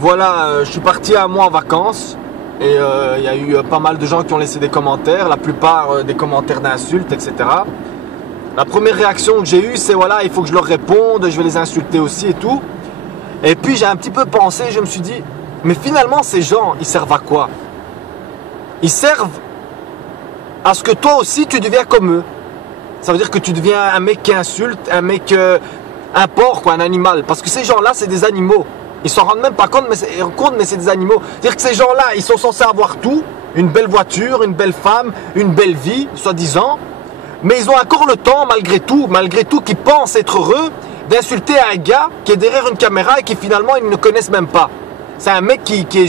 Voilà, je suis parti un mois en vacances et il y a eu pas mal de gens qui ont laissé des commentaires, la plupart des commentaires d'insultes, etc. La première réaction que j'ai eue, c'est voilà, il faut que je leur réponde, je vais les insulter aussi et tout. Et puis j'ai un petit peu pensé, je me suis dit, mais finalement ces gens, ils servent à quoi? Ils servent à ce que toi aussi tu deviens comme eux. Ça veut dire que tu deviens un mec qui insulte, un mec, un porc, quoi, un animal. Parce que ces gens-là, c'est des animaux. Ils s'en rendent même pas compte, mais c'est des animaux. C'est-à-dire que ces gens-là, ils sont censés avoir tout, une belle voiture, une belle femme, une belle vie, soi-disant. Mais ils ont encore le temps, malgré tout, qu'ils pensent être heureux, d'insulter un gars qui est derrière une caméra et qui finalement, ils ne connaissent même pas. C'est un mec qui est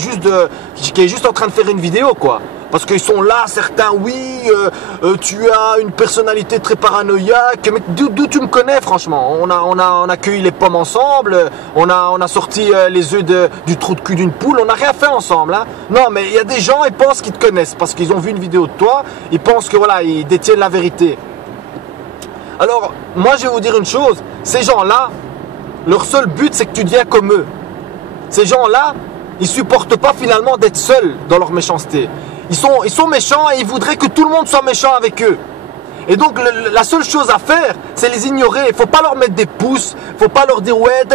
juste en train de faire une vidéo, quoi. Parce qu'ils sont là, certains, oui, tu as une personnalité très paranoïaque. Mais d'où tu me connais, franchement? On a cueilli les pommes ensemble, on a sorti les œufs du trou de cul d'une poule, on n'a rien fait ensemble. Hein. Non, mais il y a des gens, ils pensent qu'ils te connaissent parce qu'ils ont vu une vidéo de toi, ils pensent que voilà, ils détiennent la vérité. Alors, moi, je vais vous dire une chose, ces gens-là, leur seul but, c'est que tu deviens comme eux. Ces gens-là, ils supportent pas finalement d'être seuls dans leur méchanceté. Ils sont méchants et ils voudraient que tout le monde soit méchant avec eux. Et donc la seule chose à faire, c'est les ignorer. Il ne faut pas leur mettre des pouces, il ne faut pas leur dire ouais,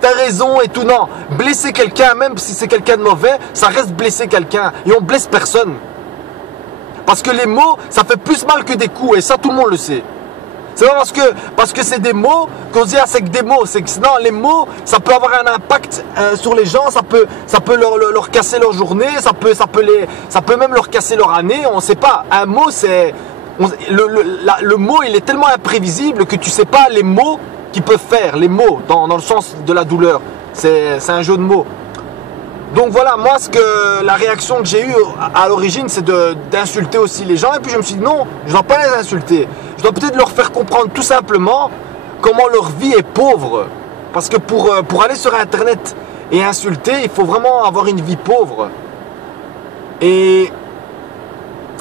t'as raison et tout. Non, blesser quelqu'un, même si c'est quelqu'un de mauvais, ça reste blesser quelqu'un. Et on blesse personne. Parce que les mots, ça fait plus mal que des coups et ça tout le monde le sait. C'est pas parce que c'est des mots qu'on se dit ah c'est que des mots. C'est que non, les mots, ça peut avoir un impact sur les gens, ça peut leur casser leur journée, ça peut même leur casser leur année. On sait pas. Un mot, c'est le mot, il est tellement imprévisible que tu sais pas les mots qu'ils peuvent faire. Les mots dans le sens de la douleur. C'est un jeu de mots. Donc voilà, moi la réaction que j'ai eue à l'origine, c'est d'insulter aussi les gens. Et puis je me suis dit non, je ne dois pas les insulter. Je dois peut-être leur faire comprendre tout simplement comment leur vie est pauvre. Parce que pour aller sur Internet et insulter, il faut vraiment avoir une vie pauvre. Et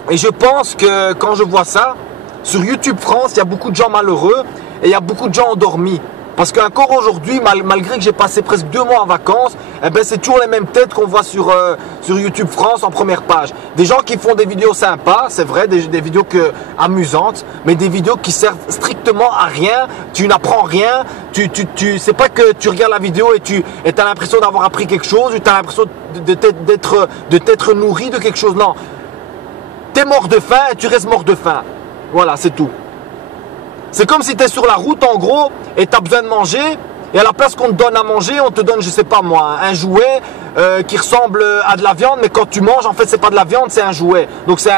je pense que quand je vois ça, sur YouTube France, il y a beaucoup de gens malheureux et il y a beaucoup de gens endormis. Parce qu'encore aujourd'hui, malgré que j'ai passé presque 2 mois en vacances, eh ben c'est toujours les mêmes têtes qu'on voit sur YouTube France en première page. Des gens qui font des vidéos sympas, c'est vrai, des vidéos amusantes, mais des vidéos qui servent strictement à rien. Tu n'apprends rien, c'est pas que tu regardes la vidéo et tu as l'impression d'avoir appris quelque chose, ou tu as l'impression de t'être nourri de quelque chose. Non, tu es mort de faim et tu restes mort de faim. Voilà, c'est tout. C'est comme si tu es sur la route en gros et tu as besoin de manger et à la place qu'on te donne à manger, on te donne, je sais pas moi, un jouet qui ressemble à de la viande, mais quand tu manges, en fait, c'est pas de la viande, c'est un jouet. Donc c'est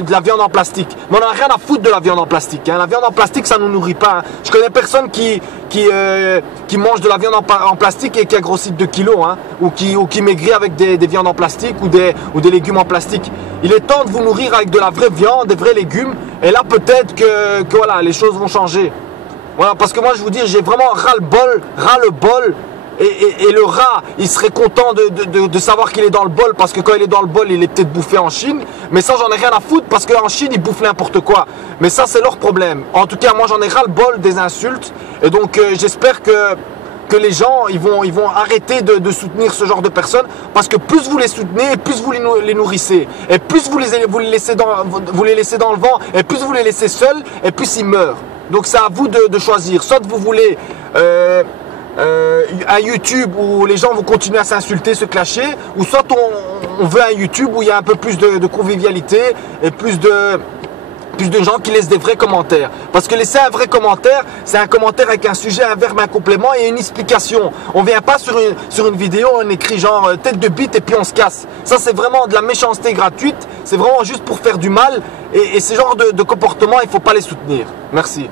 de la viande en plastique. Mais on n'a rien à foutre de la viande en plastique. Hein. La viande en plastique, ça nous nourrit pas. Hein. Je connais personne qui mange de la viande en plastique et qui a grossi de 2 kilos, hein, ou qui maigrit avec des viandes en plastique ou des légumes en plastique. Il est temps de vous nourrir avec de la vraie viande, des vrais légumes. Et là, peut-être que voilà, les choses vont changer. Voilà, parce que moi, je vous dis, j'ai vraiment ras-le-bol. Et le rat, il serait content de savoir qu'il est dans le bol, parce que quand il est dans le bol, il est peut-être bouffé en Chine. Mais ça, j'en ai rien à foutre, parce qu'en Chine, ils bouffent n'importe quoi. Mais ça, c'est leur problème. En tout cas, moi, j'en ai ras-le-bol des insultes. Et donc, j'espère que les gens, ils vont arrêter de soutenir ce genre de personnes, parce que plus vous les soutenez, plus vous les nourrissez, et plus vous les laissez dans le vent, et plus vous les laissez seuls, et plus ils meurent. Donc c'est à vous de choisir. Soit vous voulez un YouTube où les gens vont continuer à s'insulter, se clasher, ou soit on veut un YouTube où il y a un peu plus de convivialité et plus de gens qui laissent des vrais commentaires. Parce que laisser un vrai commentaire, c'est un commentaire avec un sujet, un verbe, un complément et une explication. On vient pas sur une vidéo, on écrit genre tête de bite et puis on se casse. Ça, c'est vraiment de la méchanceté gratuite. C'est vraiment juste pour faire du mal. Et ce genre de comportement, il faut pas les soutenir. Merci.